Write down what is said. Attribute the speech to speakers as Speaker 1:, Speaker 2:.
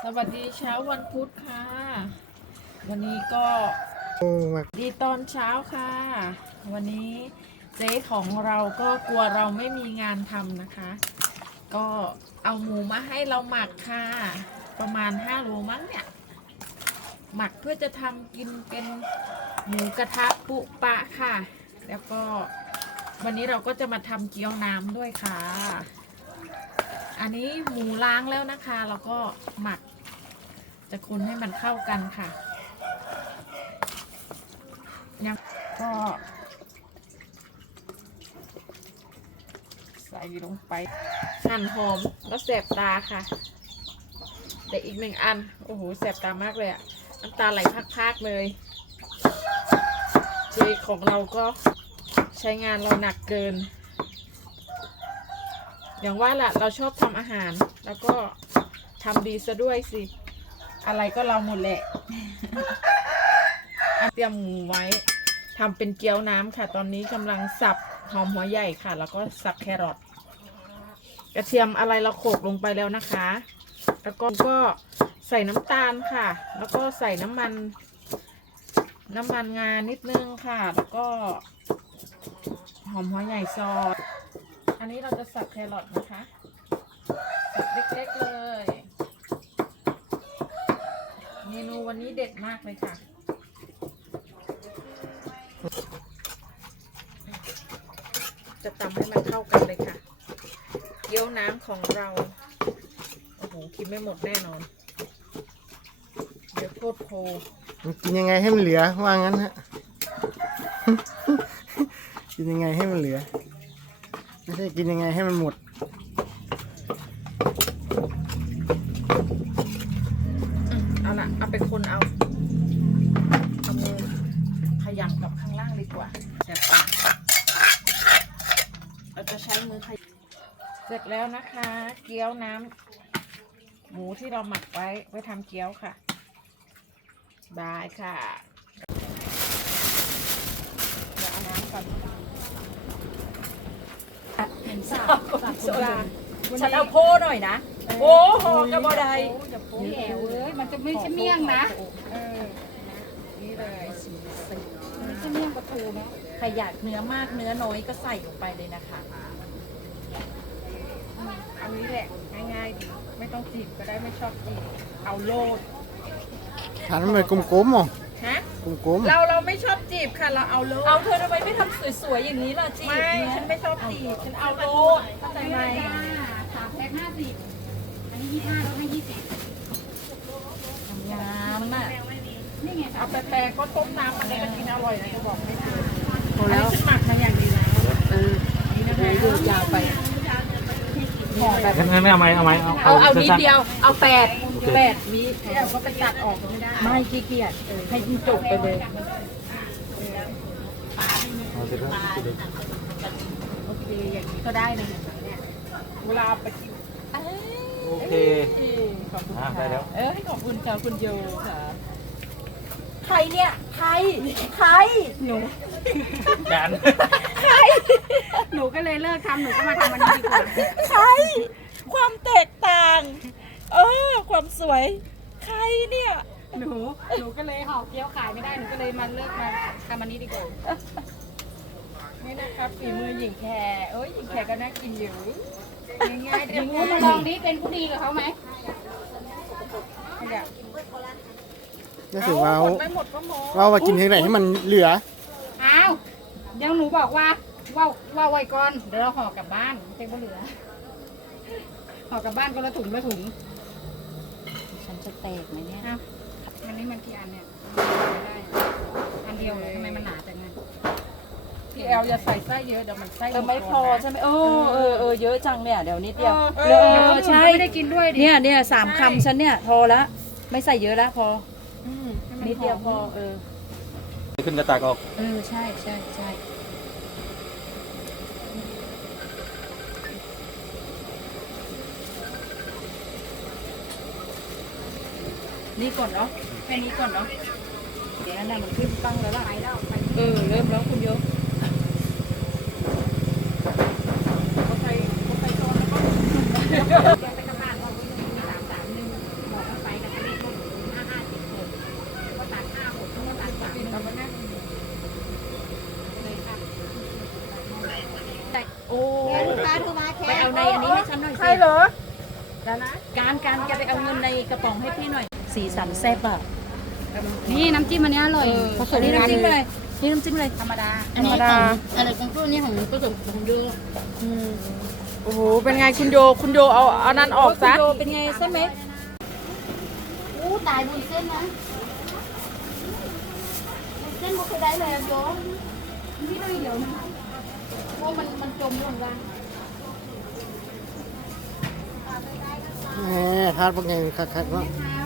Speaker 1: สวัสดีเช้าวันพุธค่ะ วันนี้ก็ดีตอนเช้าค่ะ วันนี้เจ๊ของเราก็กลัวเราไม่มีงานทำนะคะ ก็เอาหมูมาให้เราหมักค่ะ ประมาณ5 โลมั้งเนี่ย หมักเพื่อจะทำกินเป็นหมูกระทะปุปะค่ะ แล้วก็วันนี้เราก็จะมาทำเกี๊ยวน้ำด้วยค่ะ อันนี้หมูล้างแล้วนะคะแล้วก็หมักจะคนให้มันเข้ากันค่ะยังก็ใส่ลงไปหั่นหอมแล้วแสบตาค่ะแต่อีก1 อันโอ้โหแสบตามากเลยอะน้ำตาไหลพากๆเลยเจของเราก็ใช้งานเราหนักเกินอย่างว่าล่ะเราชอบทำอาหารแล้วก็ทำดีซะด้วยสิอะไรก็เราหมดแหละ เตรียมหมูไว้ทำเป็นเกี๊ยวน้ำค่ะตอนนี้กำลังสับหอมหัวใหญ่ค่ะแล้วก็สับแครอทกระเทียมอะไรเราโขลกลงไปแล้วนะคะแล้วก็ใส่น้ำตาลค่ะแล้วก็ใส่น้ำมันงานิดนึงค่ะแล้วก็หอมหัวใหญ่ซอยอันนี้เราจะสับแครอทนะคะสับเล็กๆเลยเมนูวันนี้เด็ดมากเลยค่ะจะตำให้มันเข้ากันเลยค่ะเกี๊ยวน้ำของเราโอ้โหกินไม่หมดแน่นอนเดี๋ยวโคตรโพ
Speaker 2: มันกินยังไงให้มันเหลือว่างั้นฮะ กินยังไงให้มันเหลือไม่ใช่กินยังไงให้มันหมด
Speaker 1: เอาละเอาเป็นคนเอามือขยำกับข้างล่างดีกว่าแสบปากเราจะใช้มือขยำเสร็จแล้วนะคะเกี๊ยวน้ำหมูที่เราหมักไว้ทำเกี๊ยวค่ะได้ค่ะเดี๋ยวเอาน้ำก่อนเห็นสาบโซดา
Speaker 3: ฉันเอาโพหน่อยนะโอ้โหกระบอกใด
Speaker 4: แหวเอ้ยมันจะไม่ใช่เมี่ยงนะ
Speaker 1: นี่เลย
Speaker 4: มันจะเมี่ยงปลาทูนะ
Speaker 3: ใครอยากเนื้อมากเนื้อน้อยก็ใส่ลงไปเลยนะคะ
Speaker 1: อันนี้แหละง่ายๆดีไม่ต้องจีบก็ได้ไม่ชอบจีบเอาโลด
Speaker 2: ฐานมันเป็นกลมๆอ่ะ
Speaker 1: ฮะ
Speaker 2: กลม
Speaker 1: เราไม่ชอบจีบค่ะเราเอาโลด
Speaker 3: เอาเธอทำไมไม่ทำสวยๆอย่างนี้ล่ะจีบ
Speaker 1: ไม่ฉันไม่ชอบจีบฉันเอาโลดเข้าใจไหม
Speaker 4: 3 แพ็ค 50อันนี้25ลดให้
Speaker 3: งามอ่ะ
Speaker 4: นี่ไง
Speaker 1: เอาแปลกๆก็ต้มน้ำมันได้ก็กินอร่อยนะจะบอกไม่ถูก
Speaker 3: พอแล้ว
Speaker 1: ฉันหมักมาอย่างดีแล้ว
Speaker 3: นี่นะคะดูยาวไป
Speaker 2: งั้นไม่เอาไหม
Speaker 3: เอานิดเดียวเอา8วิ
Speaker 1: เดี๋ยวก็ไปตัดออกไม่ได้
Speaker 3: ไม่ขี้เกียจให้จบไปเลย
Speaker 1: โอเคอย่างนี้ก็ได้นะเนี่ยเวลาไปกิน
Speaker 2: โอเค
Speaker 1: ขอบคุณค่ะ
Speaker 2: ได้แล้ว
Speaker 1: ขอบคุณค่ะคุณโยค่ะ
Speaker 3: ใครเนี่ยใคร
Speaker 1: หนู
Speaker 2: กัน
Speaker 4: หนูก็เลยเลิกทำหนูก็มาทำมันนี้ดีกว่า
Speaker 3: ใครความแตกต่างความสวยใครเนี่ย
Speaker 4: หนูก็เลยห่อเกี๊ยวขายไม่ได้หนูก็เลยมาเลิกมาทำมันนี้ดีกว่า
Speaker 1: นี่นะครับฝีมือหญิงแขหญิงแขก็น่ากินอยู่ง่ายๆเดี๋ยว
Speaker 4: มาลองนี้เป็นผู้ดีกับเขาไหม
Speaker 2: รู้สึกว่า
Speaker 1: ไม่หมดก็หมด
Speaker 2: ว่ากินที่ไหนให้มันเหลือ
Speaker 4: อ้าวเดี๋ยวหนูบอกว่าไว้ก่อนเดี๋ยวเราห่อกลับบ้านไม่ใช่บ่เหลือห่อกลับบ้านก็ละถุง
Speaker 3: ฉันจะแตกไหมเนี่ย
Speaker 4: อันนี้มันกี่อันเนี่ยไม่ได้อันเดียวเลยทำไมมันหนาจังไง
Speaker 1: พี่แอลอย่าใส่ไส้เยอะเดี๋ยวมันไส้
Speaker 3: ไม่พอใช่ไหมเยอะจังเนี่ยเดี๋ยวนิดเดียว
Speaker 4: ใช่ไม่ได้กินด้วยดิ
Speaker 3: เนี่ย3 คำฉันเนี่ยพอละไม่ใส่เยอะละพอนิดเดียวพอ
Speaker 2: ขึ้นกระตากออก
Speaker 3: ใช่นี่ก่อนเนาะแค่นี้ก่อนเนาะเดี๋ยวนั้นมันขึ้นตั้งแล้วล่ะเริ่มแล้วคุณโย
Speaker 1: เขาใส่ช้อนแล้วก็
Speaker 4: ไปกระบาดบอกว่ามี331บอกไป
Speaker 3: ไปเอาในอันนี้ให้ฉันหน่อย
Speaker 1: ใคร
Speaker 3: สิ
Speaker 1: เหรอเดี๋ยวนะ
Speaker 3: การแกไปเอาเงินในกระป๋องให้พี่หน่อย สีสันแซ่บอ่ะ
Speaker 4: นี่น้ำจิ้มอันนี้อร่อยผส
Speaker 3: อั
Speaker 4: ม
Speaker 3: นนี้
Speaker 4: กัน
Speaker 3: น้ำจิ้มอะไรนี่น้ำจิ้มอะไร
Speaker 4: ธรรมดา
Speaker 3: อันนี้ของอะไรของตู้นี่ของผสมของดู
Speaker 1: โอ้โห เป็นไงคุณโย คุณโยเอานั้นออกซะ
Speaker 3: โดเป็นไงใช่ไหม
Speaker 4: อู้ตายบุญเส้นนะบุญเส้นบ่เคยได้เลยโยมนี่เลยเดี๋ยวนะเพราะมันจมลงล่าง
Speaker 2: แหมทาดพวกไงคักๆเนาะ
Speaker 4: ทา